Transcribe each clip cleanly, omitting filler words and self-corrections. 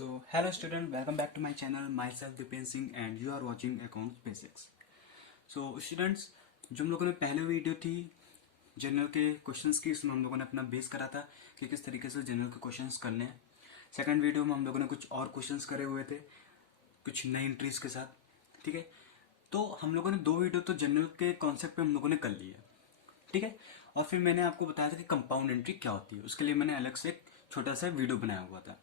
So, hello student, welcome back to my channel. Myself Dipen Singh and you are watching Accounts Basics. So students, जो हम लोगों ने पहले video थी general के क्वेश्चंस की, इसमें हम लोगों ने अपना बेस करा था कि किस तरीके से जनरल के क्वेश्चंस करने हैं। सेकंड वीडियो में हम लोगों ने कुछ और क्वेश्चंस करे हुए थे कुछ नई एंट्रीज के साथ, ठीक है। तो हम लोगों ने दो वीडियो तो जनरल के कॉन्सेप्ट पे हम लोगों ने कर लिया, ठीक है। और फिर मैंने आपको बताया था कि कंपाउंड एंट्री क्या होती है, उसके लिए मैंने अलग से एक छोटा सा वीडियो बनाया हुआ था,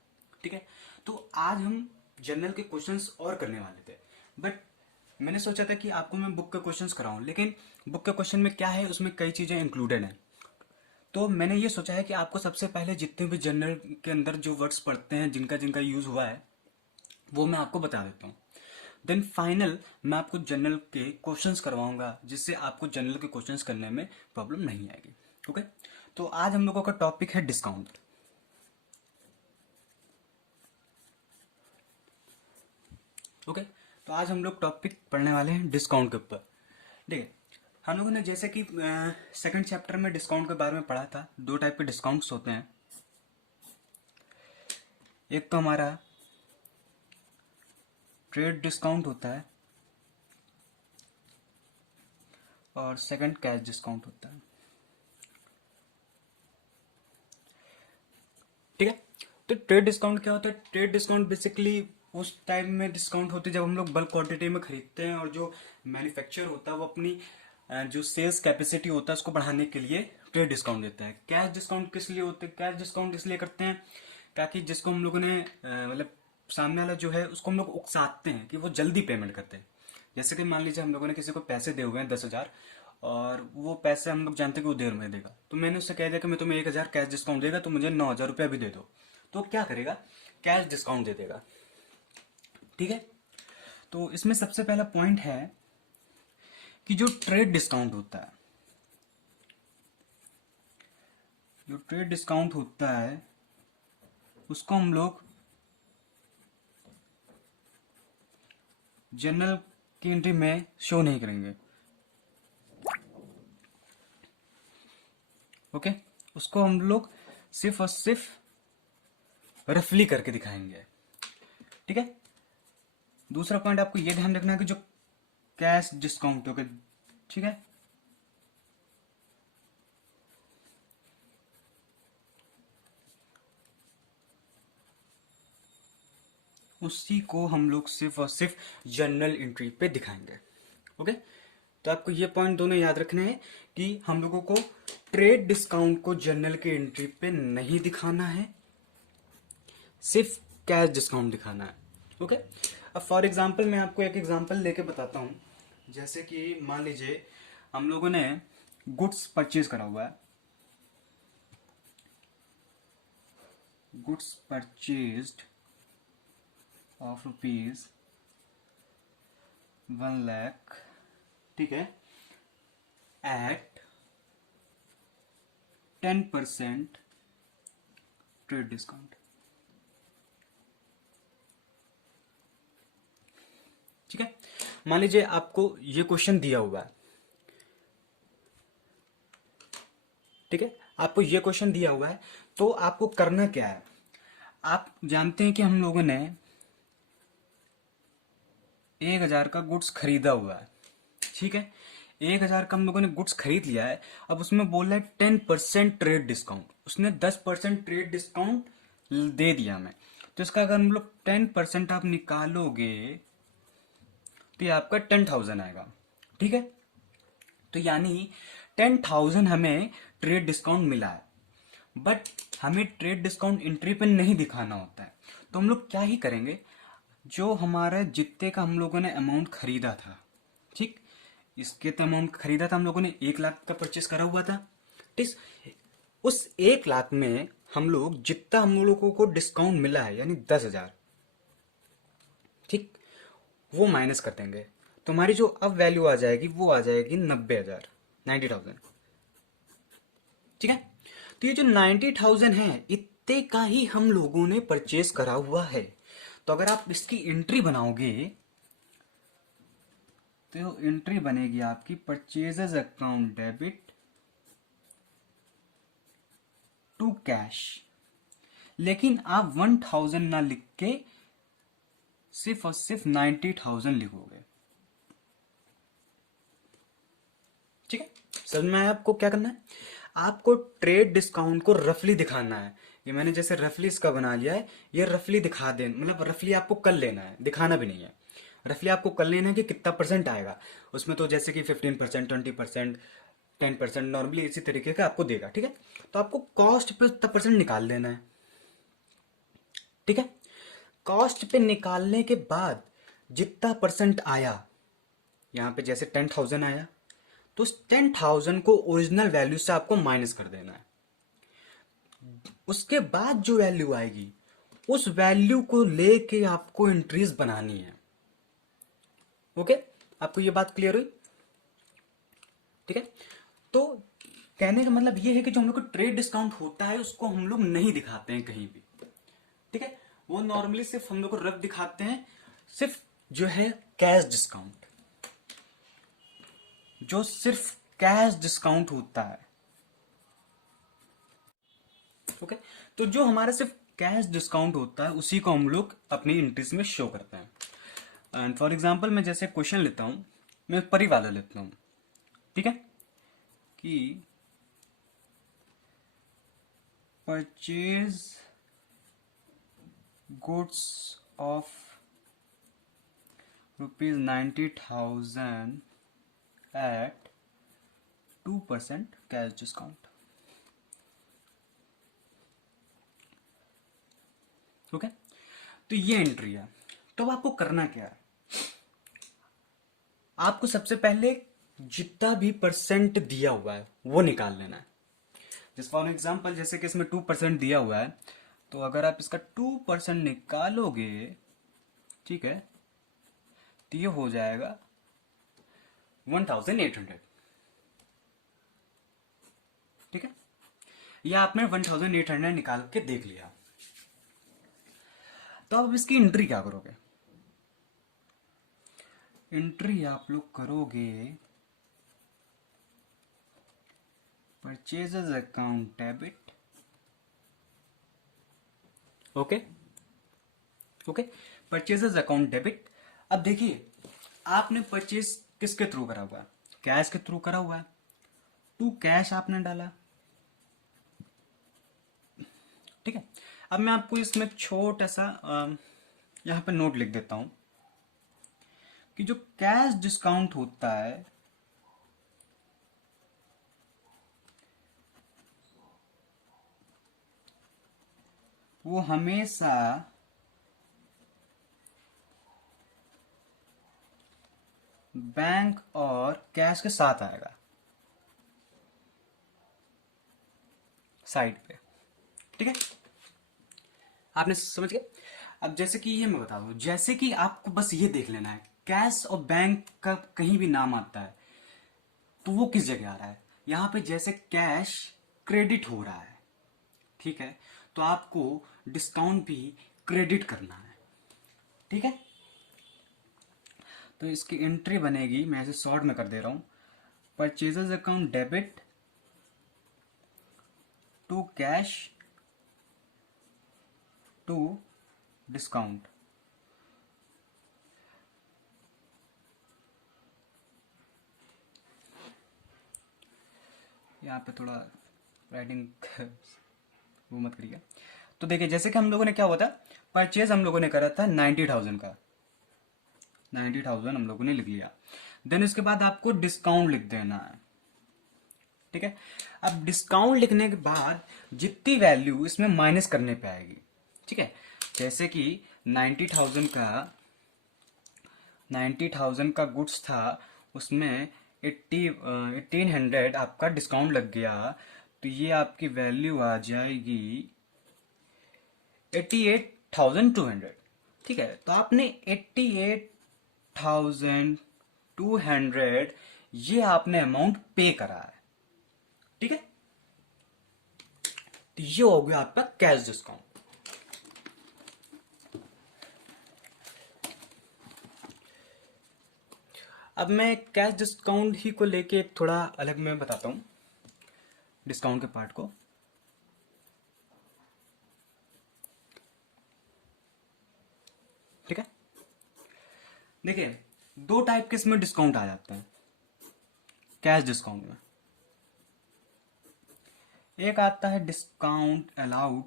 ठीक है। तो आज हम जनरल के क्वेश्चंस और करने वाले थे, बट मैंने सोचा था कि आपको मैं बुक के क्वेश्चंस कराऊं, लेकिन बुक के क्वेश्चन में क्या है, उसमें कई चीज़ें इंक्लूडेड हैं। तो मैंने ये सोचा है कि आपको सबसे पहले जितने भी जनरल के अंदर जो वर्ड्स पढ़ते हैं जिनका जिनका यूज़ हुआ है वो मैं आपको बता देता हूँ। देन फाइनल मैं आपको जनरल के क्वेश्चंस करवाऊंगा, जिससे आपको जनरल के क्वेश्चंस करने में प्रॉब्लम नहीं आएगी, ओके। तो आज हम लोगों का टॉपिक है डिस्काउंट, ओके। तो आज हम लोग टॉपिक पढ़ने वाले हैं डिस्काउंट के ऊपर, ठीक है। हम लोगों ने जैसे कि सेकंड चैप्टर में डिस्काउंट के बारे में पढ़ा था। दो टाइप के डिस्काउंट्स होते हैं, एक तो हमारा ट्रेड डिस्काउंट होता है और सेकंड कैश डिस्काउंट होता है, ठीक है। तो ट्रेड डिस्काउंट क्या होता है? ट्रेड डिस्काउंट बेसिकली उस टाइम में डिस्काउंट होती है जब हम लोग बल्क क्वांटिटी में खरीदते हैं और जो मैन्युफैक्चर होता है वो अपनी जो सेल्स कैपेसिटी होता है उसको बढ़ाने के लिए ट्रेड डिस्काउंट देता है। कैश डिस्काउंट किस लिए होता है? कैश डिस्काउंट इसलिए करते हैं ताकि जिसको हम लोगों ने मतलब सामने वाला जो है उसको हम लोग उकसाते हैं कि वो जल्दी पेमेंट करते हैं। जैसे कि मान लीजिए हम लोगों ने किसी को पैसे दे हुए हैं 10,000 और वो पैसे हम लोग जानते हैं कि वो देर में देगा, तो मैंने उससे कह दिया कि मैं तुम्हें 1,000 कैश डिस्काउंट देगा तो मुझे 9,000 रुपया भी दे दो, तो क्या करेगा? कैश डिस्काउंट दे देगा, ठीक है। तो इसमें सबसे पहला पॉइंट है कि जो ट्रेड डिस्काउंट होता है, जो ट्रेड डिस्काउंट होता है उसको हम लोग जनरल की एंट्री में शो नहीं करेंगे, ओके। उसको हम लोग सिर्फ और सिर्फ रफली करके दिखाएंगे, ठीक है। दूसरा पॉइंट आपको यह ध्यान रखना है कि जो कैश डिस्काउंट होगा, ठीक है, उसी को हम लोग सिर्फ और सिर्फ जनरल एंट्री पे दिखाएंगे, ओके। तो आपको ये पॉइंट दोनों याद रखने हैं कि हम लोगों को ट्रेड डिस्काउंट को जनरल की एंट्री पे नहीं दिखाना है, सिर्फ कैश डिस्काउंट दिखाना है, ओके। अब फॉर एग्जांपल मैं आपको एक एग्जांपल लेके बताता हूँ। जैसे कि मान लीजिए हम लोगों ने गुड्स परचेज करा हुआ है, गुड्स परचेज्ड ऑफ ₹1,00,000, ठीक है, एट 10% ट्रेड डिस्काउंट, ठीक है। मान लीजिए आपको ये क्वेश्चन दिया हुआ है, ठीक है, आपको ये क्वेश्चन दिया हुआ है, तो आपको करना क्या है? आप जानते हैं कि हम लोगों ने 1,000 का गुड्स खरीदा हुआ है, ठीक है। 1,000 का हम लोगों ने गुड्स खरीद लिया है। अब उसमें बोल रहा है 10% ट्रेड डिस्काउंट, उसने 10% ट्रेड डिस्काउंट दे दिया हमें। तो इसका अगर हम लोग 10% आप निकालोगे तो ये आपका 10,000 आएगा, ठीक है। तो यानी 10,000 हमें ट्रेड डिस्काउंट मिला है, बट हमें ट्रेड डिस्काउंट एंट्री पे नहीं दिखाना होता है। तो हम लोग क्या ही करेंगे, जो हमारा जितने का हम लोगों ने अमाउंट खरीदा था, ठीक, इसके तो अमाउंट खरीदा था हम लोगों ने 1,00,000 का परचेस करा हुआ था, ठीक। उस 1,00,000 में हम लोग जितना हम लोगों को डिस्काउंट मिला है यानी 10,000, ठीक, वो माइनस कर देंगे। तो हमारी जो अब वैल्यू आ जाएगी वो आ जाएगी 90,000, 90,000, ठीक है। तो ये जो 90,000 है इतने का ही हम लोगों ने परचेज करा हुआ है। तो अगर आप इसकी एंट्री बनाओगे तो एंट्री बनेगी आपकी purchases account debit to cash, लेकिन आप 1000 ना लिख के सिर्फ और सिर्फ 90,000 लिखोगे। ठीक है, समझ में आया आपको क्या करना है? आपको ट्रेड डिस्काउंट को रफली दिखाना है। ये मैंने जैसे रफली इसका बना लिया है, ये रफली दिखा दे, मतलब रफली आपको कर लेना है, दिखाना भी नहीं है। रफली आपको कर लेना है कि कितना परसेंट आएगा उसमें। तो जैसे कि 15%, 20%, 10% नॉर्मली इसी तरीके का आपको देगा। ठीक है, तो आपको कॉस्ट पे उतना परसेंट निकाल देना है। ठीक है, कॉस्ट पे निकालने के बाद जितना परसेंट आया, यहाँ पे जैसे 10,000 आया, तो उस 10,000 को ओरिजिनल वैल्यू से आपको माइनस कर देना है। उसके बाद जो वैल्यू आएगी उस वैल्यू को लेके आपको एंट्रीज बनानी है। ओके, आपको ये बात क्लियर हुई? ठीक है, तो कहने का मतलब ये है कि जो हम लोग को ट्रेड डिस्काउंट होता है उसको हम लोग नहीं दिखाते हैं कहीं भी। ठीक है, वो नॉर्मली सिर्फ हम लोग को रफ दिखाते हैं, सिर्फ जो है कैश डिस्काउंट, जो सिर्फ कैश डिस्काउंट होता है। ओके, तो जो हमारा सिर्फ कैश डिस्काउंट होता है उसी को हम लोग अपनी एंट्रीज में शो करते हैं। एंड फॉर एग्जांपल मैं जैसे क्वेश्चन लेता हूं, मैं परी वाला लेता हूं। ठीक है, कि purchase goods of ₹90,000 at 2% cash discount. Okay, तो ये एंट्री है। तो अब आपको करना क्या है? आपको सबसे पहले जितना भी परसेंट दिया हुआ है वो निकाल लेना है। जैसे फॉर एग्जाम्पल, जैसे कि इसमें 2% दिया हुआ है, तो अगर आप इसका 2% निकालोगे, ठीक है, तो ये हो जाएगा 1,800। ठीक है, ये आपने 1,800 निकाल के देख लिया। तो अब इसकी एंट्री क्या करोगे? एंट्री आप लोग करोगे purchases account debit. Okay, okay, purchases account debit. अब देखिए, आपने परचेज किसके थ्रू करा हुआ है? कैश के थ्रू करा हुआ है। टू कैश आपने डाला। ठीक है, अब मैं आपको इसमें छोटा सा यहाँ पे नोट लिख देता हूं कि जो कैश डिस्काउंट होता है वो हमेशा बैंक और कैश के साथ आएगा, साइड पे। ठीक है, आपने समझ गए? अब जैसे कि ये मैं बता दूं, जैसे कि आपको बस ये देख लेना है, कैश और बैंक का कहीं भी नाम आता है तो वो किस जगह आ रहा है। यहां पे जैसे कैश क्रेडिट हो रहा है, ठीक है, तो आपको डिस्काउंट भी क्रेडिट करना है। ठीक है, तो इसकी एंट्री बनेगी, मैं ऐसे शॉर्ट में कर दे रहा हूं, purchases account debit to cash to discount. यहाँ पे थोड़ा राइटिंग वो मत करिए। तो देखिए, जैसे कि हम लोगों ने क्या हुआ था, परचेज हम लोगों ने करा था 90,000 का, 90,000 हम लोगों ने लिख लिया। देन इसके बाद आपको डिस्काउंट लिख देना है। ठीक है, अब डिस्काउंट लिखने के बाद जितनी वैल्यू इसमें माइनस करने पे आएगी। ठीक है, जैसे कि 90,000 का 90,000 का गुड्स था, उसमें 1800 आपका डिस्काउंट लग गया, तो ये आपकी वैल्यू आ जाएगी 88,200। ठीक है, तो आपने 88,200 ये आपने अमाउंट पे करा है। ठीक है, तो ये हो गया आपका कैश डिस्काउंट। अब मैं कैश डिस्काउंट ही को लेके एक थोड़ा अलग मैं बताता हूं डिस्काउंट के पार्ट को। देखिए, दो टाइप के इसमें डिस्काउंट आ जाते हैं कैश डिस्काउंट में। एक आता है डिस्काउंट अलाउड,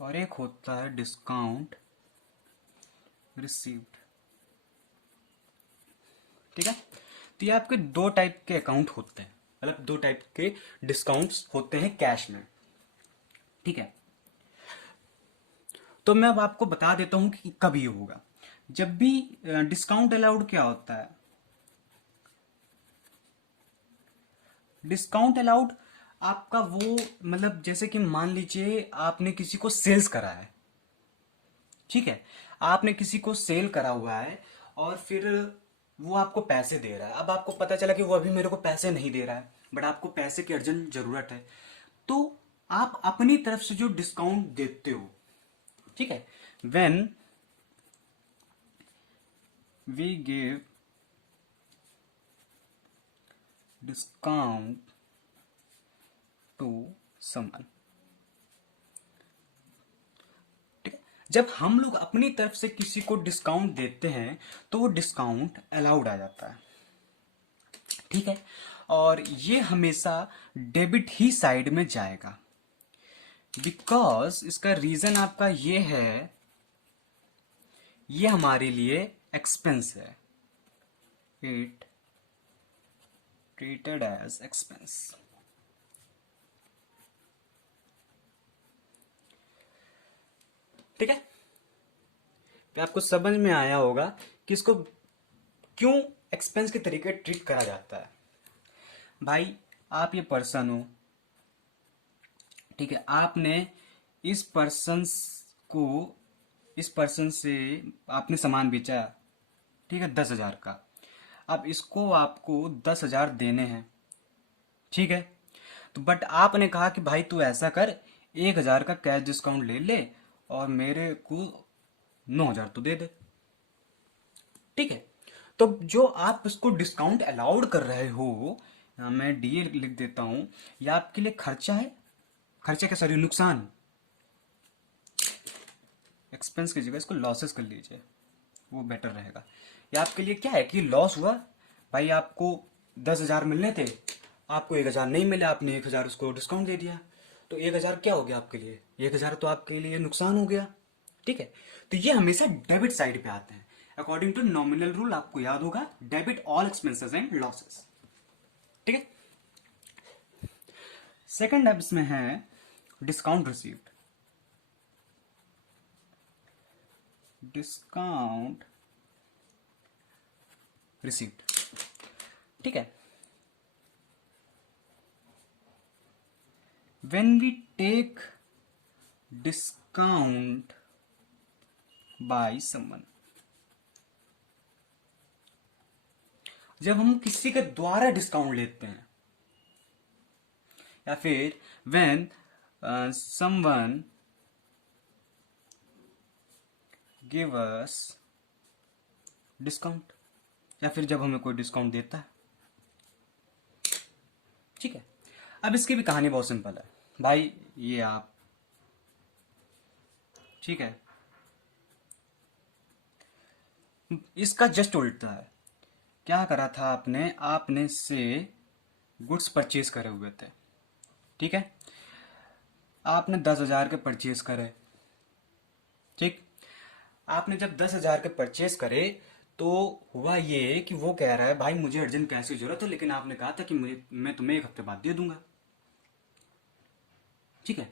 और एक होता है डिस्काउंट रिसीव्ड। ठीक है, तो ये आपके दो टाइप के अकाउंट होते हैं, मतलब दो टाइप के डिस्काउंट्स होते हैं कैश में। ठीक है, तो मैं अब आपको बता देता हूं कि कब ये होगा। जब भी डिस्काउंट अलाउड क्या होता है, डिस्काउंट अलाउड आपका वो, मतलब जैसे कि मान लीजिए आपने किसी को सेल्स करा है, ठीक है, आपने किसी को सेल करा हुआ है और फिर वो आपको पैसे दे रहा है। अब आपको पता चला कि वो अभी मेरे को पैसे नहीं दे रहा है, बट आपको पैसे की अर्जेंट जरूरत है, तो आप अपनी तरफ से जो डिस्काउंट देते हो, ठीक है, when we give discount to someone, ठीक है, जब हम लोग अपनी तरफ से किसी को डिस्काउंट देते हैं तो वो डिस्काउंट अलाउड आ जाता है। ठीक है, और ये हमेशा डेबिट ही साइड में जाएगा, बिकॉज इसका रीजन आपका ये है, ये हमारे लिए एक्सपेंस है, इट ट्रीटेड एज एक्सपेंस। ठीक है, तो आपको समझ में आया होगा कि इसको क्यों एक्सपेंस के तरीके ट्रीट करा जाता है। भाई, आप ये पर्सन हो, ठीक है, आपने इस पर्सन को, इस पर्सन से आपने सामान बेचा, ठीक है, 10,000 का। अब इसको आपको 10,000 देने हैं, ठीक है, तो बट आपने कहा कि भाई तू ऐसा कर, 1,000 का कैश डिस्काउंट ले ले और मेरे को 9,000 तो दे दे। ठीक है, तो जो आप इसको डिस्काउंट अलाउड कर रहे हो, मैं डीए लिख देता हूं, ये आपके लिए खर्चा है, खर्चा क्या, सॉरी, नुकसान। एक्सपेंस की जगह इसको लॉसेस कर लीजिए, वो बेटर रहेगा। ये आपके लिए क्या है कि लॉस हुआ, भाई आपको 10,000 मिलने थे, आपको 1,000 नहीं मिला, आपने 1,000 उसको डिस्काउंट दे दिया, तो 1,000 क्या हो गया आपके लिए, 1,000 तो आपके लिए नुकसान हो गया। ठीक है, तो ये हमेशा डेबिट साइड पे आते हैं, अकॉर्डिंग टू नॉमिनल रूल, आपको याद होगा, debit all expenses and losses. ठीक है, सेकंड अब इसमें है डिस्काउंट रिसीव्ड। डिस्काउंट रिसीव्ड, ठीक है, when we take discount by someone, जब हम किसी के द्वारा डिस्काउंट लेते हैं, या फिर when someone give us discount, या फिर जब हमें कोई डिस्काउंट देता है। ठीक है, अब इसकी भी कहानी बहुत सिंपल है भाई, ये आप, ठीक है, इसका जस्ट उल्टा है। क्या करा था आपने, आपने से गुड्स परचेज करे हुए थे, ठीक है, आपने 10,000 के परचेज करे, ठीक, आपने जब 10,000 के परचेज करे तो हुआ ये कि वो कह रहा है भाई मुझे अर्जेंट कैश की जरूरत है, लेकिन आपने कहा था कि मैं तुम्हें 1 हफ्ते बाद दे दूंगा। ठीक है,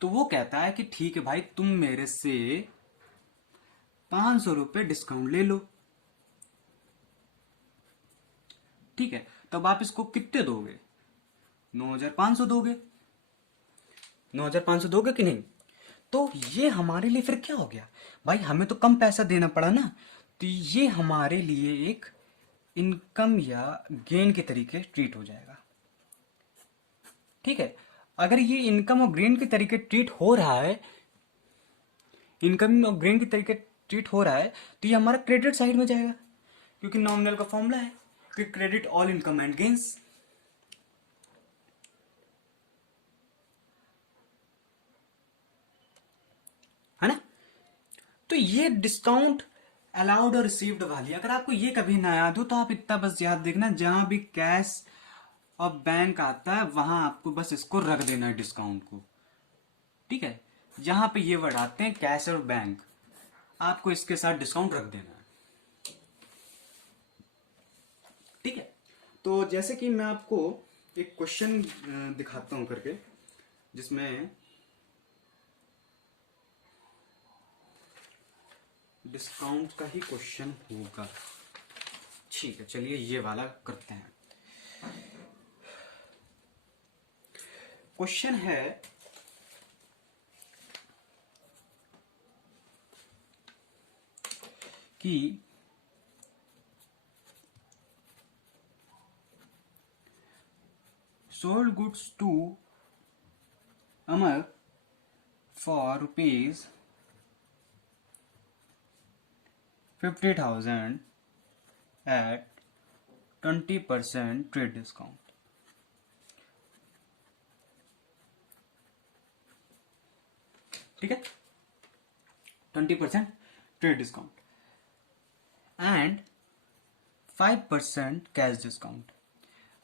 तो वो कहता है कि ठीक है भाई, तुम मेरे से 500 रुपये डिस्काउंट ले लो। ठीक है, तब आप इसको कितने दोगे, 9,500 दोगे, 9,500 दोगे कि नहीं। तो ये हमारे लिए फिर क्या हो गया, भाई हमें तो कम पैसा देना पड़ा ना, तो ये हमारे लिए एक इनकम या गेन के तरीके ट्रीट हो जाएगा। ठीक है, अगर ये इनकम और गेन के तरीके ट्रीट हो रहा है, इनकम और गेन के तरीके ट्रीट हो रहा है, तो ये हमारा क्रेडिट साइड में जाएगा, क्योंकि नॉमिनल का फॉर्मूला है कि credit all income and gains. है ना। तो ये डिस्काउंट अलाउड और रिसीव्ड वाली, अगर आपको ये कभी ना याद हो तो आप इतना बस याद देखना, जहां भी कैश और बैंक आता है वहां आपको बस इसको रख देना है डिस्काउंट को, ठीक है। जहां पे ये वर्ड आते हैं कैश और बैंक, आपको इसके साथ डिस्काउंट रख देना है, ठीक है। तो जैसे कि मैं आपको एक क्वेश्चन दिखाता हूं करके, जिसमें डिस्काउंट का ही क्वेश्चन होगा, ठीक है। चलिए ये वाला करते हैं। क्वेश्चन है कि sold goods to Amar for rupees 50,000 at 20% trade discount. ठीक है, 20% trade discount and 5% cash discount.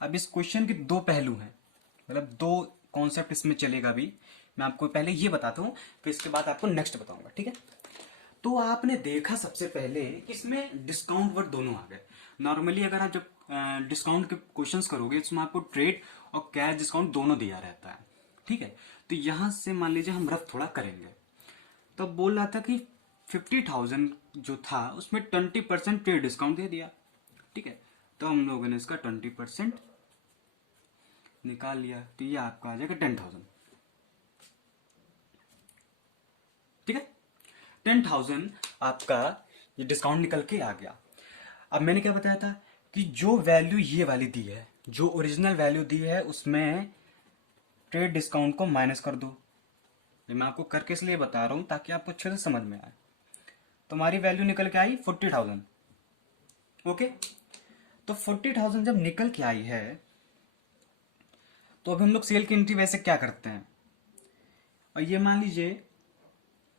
अब इस क्वेश्चन के दो पहलू हैं, मतलब दो कॉन्सेप्ट इसमें चलेगा भी। मैं आपको पहले ये बताता हूँ, फिर इसके बाद आपको नेक्स्ट बताऊंगा, ठीक है। तो आपने देखा सबसे पहले कि इसमें डिस्काउंट वर्ड दोनों आ गए। नॉर्मली अगर आप जब डिस्काउंट के क्वेश्चंस करोगे इसमें आपको ट्रेड और कैश डिस्काउंट दोनों दिया रहता है, ठीक है। तो यहां से मान लीजिए हम रफ थोड़ा करेंगे, तो बोल रहा था कि 50,000 जो था उसमें 20% ट्रेड डिस्काउंट दे दिया, ठीक है। तो हम लोगों ने इसका 20% निकाल लिया, तो ये आपका आ जाएगा 10,000, ठीक है। 10,000 आपका ये डिस्काउंट निकल के आ गया। अब मैंने क्या बताया था कि जो वैल्यू ये वाली दी है, जो ओरिजिनल वैल्यू दी है उसमें ट्रेड डिस्काउंट को माइनस कर दो। ये मैं आपको करके इसलिए बता रहा हूं ताकि आपको अच्छे से समझ में आए। तो हमारी वैल्यू निकल के आई 40,000, ओके। तो 40,000 जब निकल के आई है तो अभी हम लोग सेल की एंट्री वैसे क्या करते हैं, और ये मान लीजिए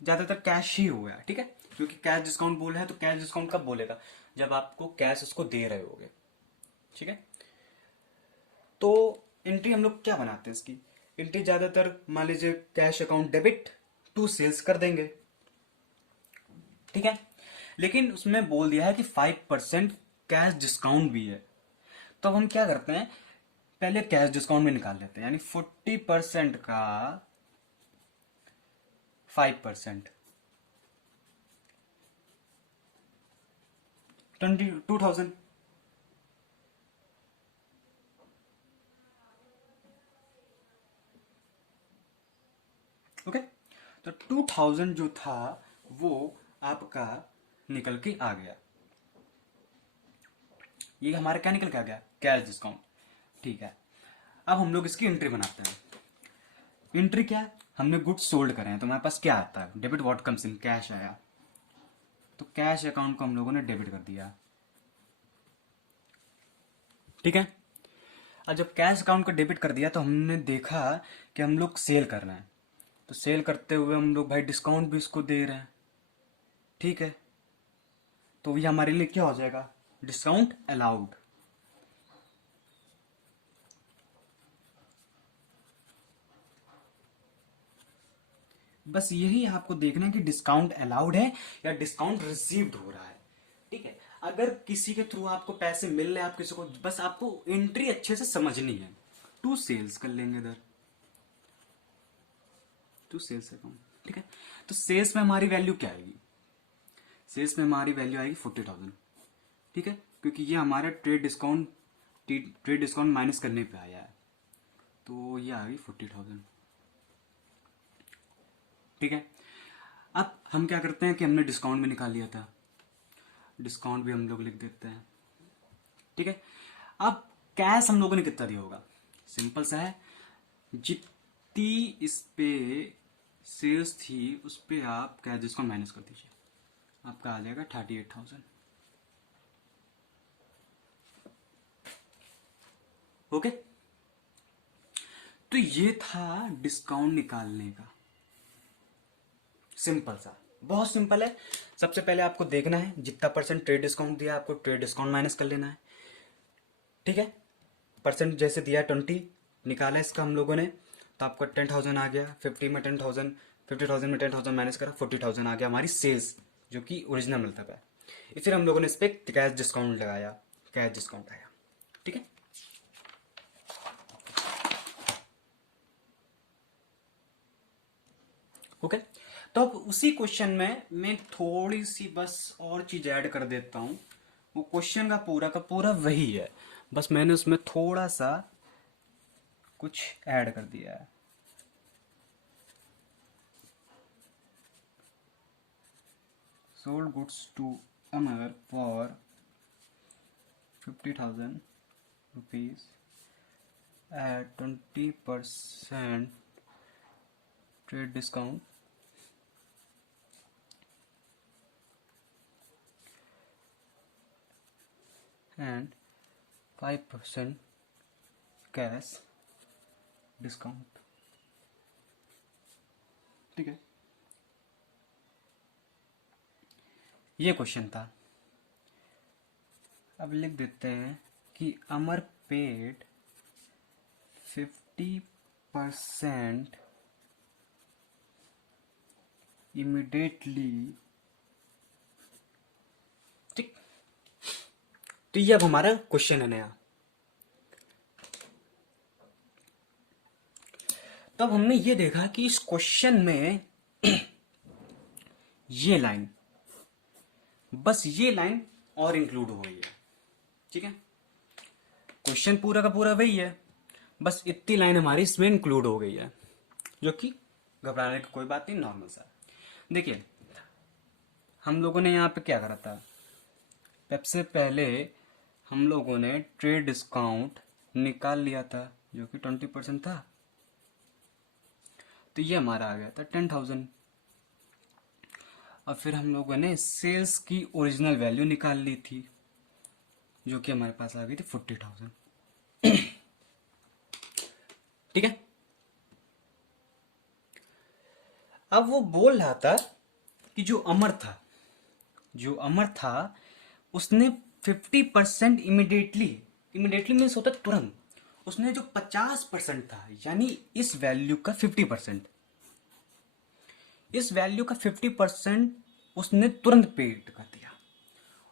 ज्यादातर कैश ही हो गया, ठीक है, क्योंकि कैश डिस्काउंट बोला है तो कैश डिस्काउंट कब बोलेगा, जब आपको कैश उसको दे रहे होगे, ठीक है। तो एंट्री हम लोग क्या बनाते हैं इसकी एंट्री, ज्यादातर मान लीजिए cash account debit to sales कर देंगे, ठीक है। लेकिन उसमें बोल दिया है कि 5% कैश डिस्काउंट भी है, तो अब हम क्या करते हैं, पहले कैश डिस्काउंट में निकाल लेते हैं, यानी 40% का 5%, 22,000, ओके। तो 2000 जो था वो आपका निकल के आ गया, ये हमारा क्या निकल के आ गया, कैश डिस्काउंट, ठीक है। अब हम लोग इसकी एंट्री बनाते हैं। एंट्री क्या है, हमने गुड्स सोल्ड करे हैं तो हमारे पास क्या आता है, debit what comes in, cash आया, तो कैश अकाउंट को हम लोगों ने डेबिट कर दिया, ठीक है। और जब कैश अकाउंट को डेबिट कर दिया तो हमने देखा कि हम लोग सेल कर रहे हैं, तो सेल करते हुए हम लोग भाई डिस्काउंट भी इसको दे रहे हैं, ठीक है। तो ये हमारे लिए क्या हो जाएगा, डिस्काउंट अलाउड, बस यही आपको देखना है कि डिस्काउंट अलाउड है या डिस्काउंट रिसीव्ड हो रहा है, ठीक है। अगर किसी के थ्रू आपको पैसे मिल रहे हैं, आप किसी को, बस आपको एंट्री अच्छे से समझनी है। टू सेल्स कर लेंगे इधर, टू सेल्स अकाउंट, ठीक है। तो सेल्स में हमारी वैल्यू क्या आएगी, सेल्स में हमारी वैल्यू आएगी 40,000, ठीक है, क्योंकि ये हमारा ट्रेड डिस्काउंट माइनस करने पे आया है, तो ये आ गई 40,000, ठीक है। अब हम क्या करते हैं कि हमने डिस्काउंट भी निकाल लिया था, डिस्काउंट भी हम लोग लिख देते हैं, ठीक है। अब कैश हम लोगों ने कितना दिया होगा, सिंपल सा है, जितनी इस पे सेल्स थी उस पे आप कैश डिस्काउंट माइनस कर दीजिए, आपका आ जाएगा 38,000, ओके। तो ये था डिस्काउंट निकालने का सिंपल सा, बहुत सिंपल है। सबसे पहले आपको देखना है जितना परसेंट ट्रेड डिस्काउंट दिया आपको ट्रेड डिस्काउंट माइनस कर लेना है। ठीक है, परसेंट जैसे दिया 20 निकाला इसका हम लोगों ने, तो आपका 10,000 आ गया। 50 में 10,000, 50,000 में 10,000 माइनस करा, 40,000 आ गया हमारी सेल्स, जो कि ओरिजिनल मतलब है। फिर हम लोगों ने इस पर कैश डिस्काउंट लगाया, कैश डिस्काउंट आया। ठीक है, ओके। तो अब उसी क्वेश्चन में मैं थोड़ी सी बस और चीज ऐड कर देता हूँ। वो क्वेश्चन का पूरा वही है, बस मैंने उसमें थोड़ा सा कुछ ऐड कर दिया है। Sold goods to Amar for 50,000 rupees at 20% trade discount and 5% cash discount. ठीक है, ये क्वेश्चन था। अब लिख देते हैं कि अमर पेड 50% इमीडिएटली। ठीक, तो ये अब हमारा क्वेश्चन है नया। तब हमने ये देखा कि इस क्वेश्चन में ये लाइन, बस ये लाइन और इंक्लूड हो गई है। ठीक है, क्वेश्चन पूरा का पूरा वही है, बस इतनी लाइन हमारी इसमें इंक्लूड हो गई है, जो कि घबराने की कोई बात नहीं, नॉर्मल सा। देखिए हम लोगों ने यहाँ पे क्या करा था, सबसे पहले हम लोगों ने ट्रेड डिस्काउंट निकाल लिया था, जो कि 20% था। तो ये हमारा आ गया था 10,000। और फिर हम लोगों ने सेल्स की ओरिजिनल वैल्यू निकाल ली थी, जो कि हमारे पास आ गई थी 40,000। ठीक है, अब वो बोल रहा था कि जो अमर था उसने 50% इमिडिएटली, इमिडिएटली मीन्स होता तुरंत, उसने जो 50% था यानी इस वैल्यू का 50%, इस वैल्यू का 50% उसने तुरंत पे कर दिया,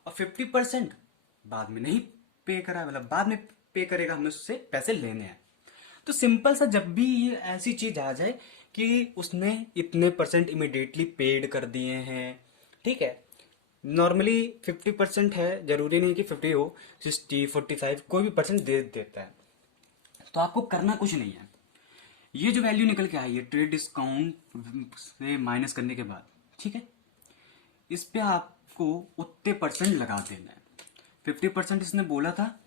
और 50% बाद में नहीं पे करा, मतलब बाद में पे करेगा, हमें उससे पैसे लेने हैं। तो सिंपल सा, जब भी ये ऐसी चीज आ जाए कि उसने इतने परसेंट इमिडिएटली पेड कर दिए हैं, ठीक है, नॉर्मली 50% है, जरूरी नहीं कि 50 हो, 60, 45 कोई भी परसेंट दे देता है। तो आपको करना कुछ नहीं है, ये जो वैल्यू निकल के आई है ट्रेड डिस्काउंट से माइनस करने के बाद, ठीक है, इस पे आपको उतने परसेंट लगा देना है। 50% इसने बोला था,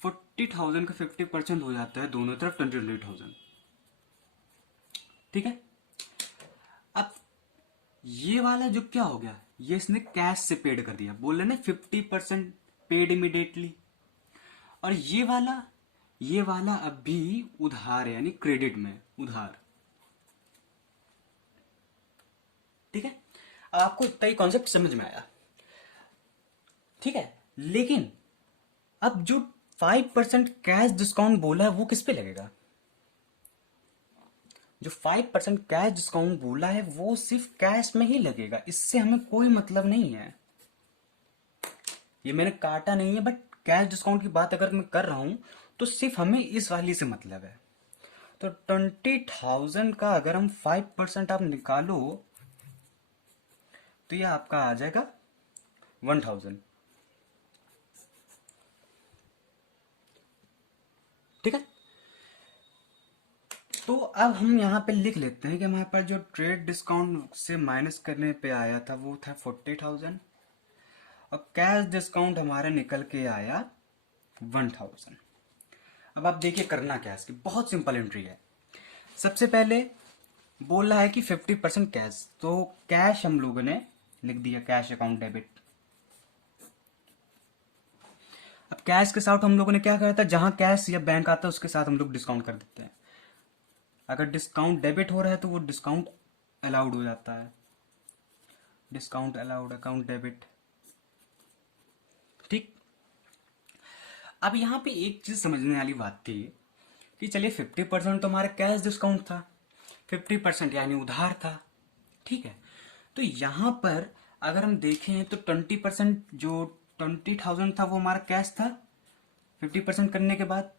40,000 का 50% हो जाता है दोनों तरफ 28,000। ठीक है, अब ये वाला जो क्या हो गया, ये इसने कैश से पेड कर दिया, बोल रहे ना 50% पेड इमीडिएटली। और ये वाला अभी उधार है, यानी क्रेडिट में उधार। ठीक है, अब आपको इतना ही कॉन्सेप्ट समझ में आया। ठीक है, लेकिन अब जो 5% कैश डिस्काउंट बोला है वो किस पे लगेगा, जो 5% कैश डिस्काउंट बोला है वो सिर्फ कैश में ही लगेगा, इससे हमें कोई मतलब नहीं है। ये मैंने काटा नहीं है, बट कैश डिस्काउंट की बात अगर मैं कर रहा हूं तो सिर्फ हमें इस वाली से मतलब है। तो 20,000 का अगर हम 5% आप निकालो तो ये आपका आ जाएगा 1,000। ठीक है, तो अब हम यहाँ पे लिख लेते हैं कि हमारे पास जो ट्रेड डिस्काउंट से माइनस करने पे आया था वो था 40,000, और कैश डिस्काउंट हमारा निकल के आया 1,000। अब आप देखिए करना क्या है, इसकी बहुत सिंपल एंट्री है। सबसे पहले बोल रहा है कि 50% कैश, तो कैश हम लोगों ने लिख दिया, कैश अकाउंट डेबिट। अब कैश के साथ हम लोगों ने क्या करा था, जहां कैश या बैंक आता है उसके साथ हम लोग डिस्काउंट कर देते हैं। अगर डिस्काउंट डेबिट हो रहा है तो वो डिस्काउंट अलाउड हो जाता है। Discount allowed, account debit. ठीक। अब यहाँ पे एक चीज समझने वाली बात थी कि चलिए 50% तो हमारा कैश डिस्काउंट था, 50% यानी उधार था। ठीक है, तो यहाँ पर अगर हम देखें तो 20% जो 20,000 था वो हमारा कैश था 50% करने के बाद।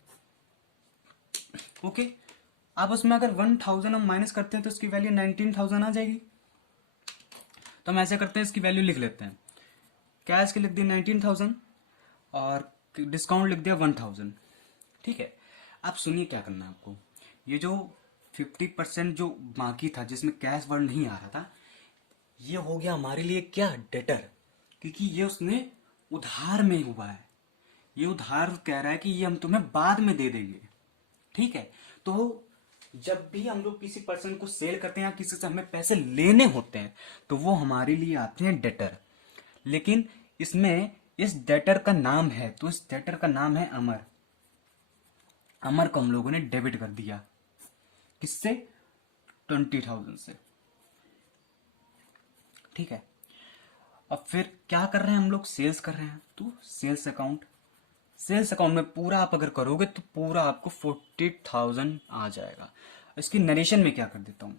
ओके, अब उसमें अगर 1,000 हम माइनस करते हैं तो इसकी वैल्यू 19,000 आ जाएगी। तो हम ऐसे करते हैं, इसकी वैल्यू लिख लेते हैं, कैश के लिख दी 19,000 और डिस्काउंट लिख दिया 1,000। ठीक है, अब सुनिए क्या करना है आपको। ये जो 50% जो बाकी था जिसमें कैश वर्ड नहीं आ रहा था, ये हो गया हमारे लिए क्या, डेटर, क्योंकि ये उसने उधार में हुआ है। ये उधार कह रहा है कि ये हम तुम्हें बाद में दे देंगे। ठीक है, तो जब भी हम लोग किसी पर्सन को सेल करते हैं या किसी से हमें पैसे लेने होते हैं तो वो हमारे लिए आते हैं डेटर। लेकिन इसमें इस डेटर का नाम है, तो इस डेटर का नाम है अमर। अमर को हम लोगों ने डेबिट कर दिया, किससे, 20,000 से। ठीक है, अब फिर क्या कर रहे हैं हम लोग, सेल्स कर रहे हैं, तो सेल्स अकाउंट, सेल्स अकाउंट में पूरा आप अगर करोगे तो पूरा आपको 40,000 आ जाएगा। इसकी नरेशन में क्या कर देता हूं,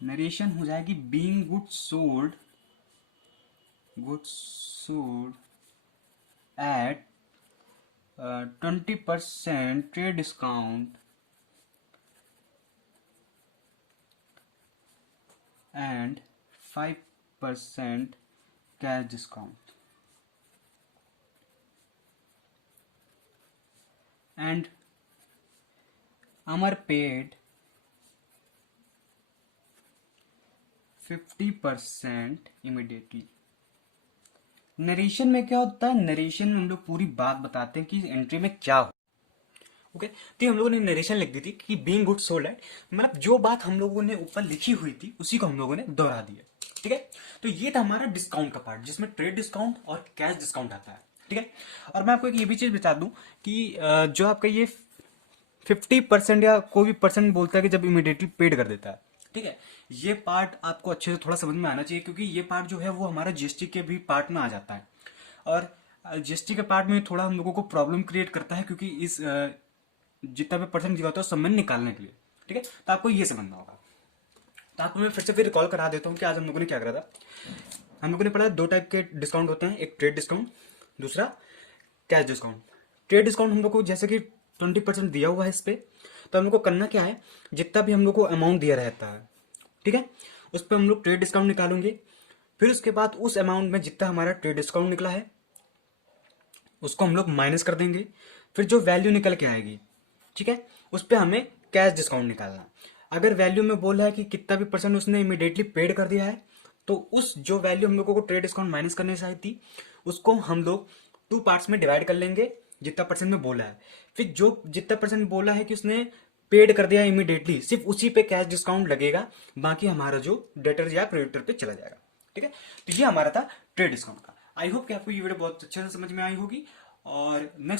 नरेशन हो जाएगी being goods sold at 20% trade discount and 5% cash discount, and Amar paid 50% immediately। Narration में क्या होता है, नरेशन में हम लोग पूरी बात बताते हैं कि एंट्री में क्या हो। ओके, तो हम लोगों ने नरेशन लिख दी थी कि बीइंग गुड सोल्ड एट, मतलब जो बात हम लोगों ने ऊपर लिखी हुई थी उसी को हम लोगों ने दोहरा दिया। ठीक है, तो ये था हमारा डिस्काउंट का पार्ट जिसमें ट्रेड डिस्काउंट और कैश डिस्काउंट आता है। ठीक है, और मैं आपको एक ये भी चीज बता दूं कि जो आपका ये 50% या कोई भी पर्सन बोलता है कि जब इमीडिएटली पेड कर देता है, ठीक है, ये पार्ट आपको अच्छे से थोड़ा समझ में आना चाहिए, क्योंकि ये पार्ट जो है वो हमारा जीएसटी के भी पार्ट में आ जाता है। और जीएसटी के पार्ट में थोड़ा हम लोगों को प्रॉब्लम क्रिएट करता है, क्योंकि इस जितना भी परसेंट दिया होता है सब में निकालने के लिए। ठीक है, तो आपको ये समझना होगा। तो आपको मैं फिर से रिकॉल करा देता हूँ कि आज हम लोगों ने क्या करा था। हम लोगों ने पढ़ा दो टाइप के डिस्काउंट होते हैं, एक ट्रेड डिस्काउंट, दूसरा कैश डिस्काउंट। ट्रेड डिस्काउंट हम लोग को जैसे कि 20% दिया हुआ है इस पे, तो हम लोग को करना क्या है, जितना भी हम लोग को अमाउंट दिया रहता है, ठीक है, उस पर हम लोग ट्रेड डिस्काउंट निकालेंगे। फिर उसके बाद उस अमाउंट में जितना हमारा ट्रेड डिस्काउंट निकला है उसको हम लोग माइनस कर देंगे। फिर जो वैल्यू निकल के आएगी, ठीक है, उस पर हमें कैश डिस्काउंट निकालना। अगर वैल्यू में बोला है कि कितना भी परसेंट उसने इमीडिएटली पेड कर दिया है, तो उस जो वैल्यू हम लोगों को ट्रेड डिस्काउंट माइनस करने से आई थी उसको हम लोग 2 पार्ट्स में डिवाइड कर लेंगे, जितना परसेंट में बोला है। फिर जो जितना परसेंट बोला है कि उसने पेड कर दिया इमीडिएटली, सिर्फ उसी पे कैश डिस्काउंट लगेगा, बाकी हमारा जो डेटर या क्रेडिटर पे चला जाएगा। ठीक है, तो ये हमारा था ट्रेड डिस्काउंट का। आई होप कि आपको ये वीडियो बहुत अच्छे से समझ में आई होगी। और नेक्स्ट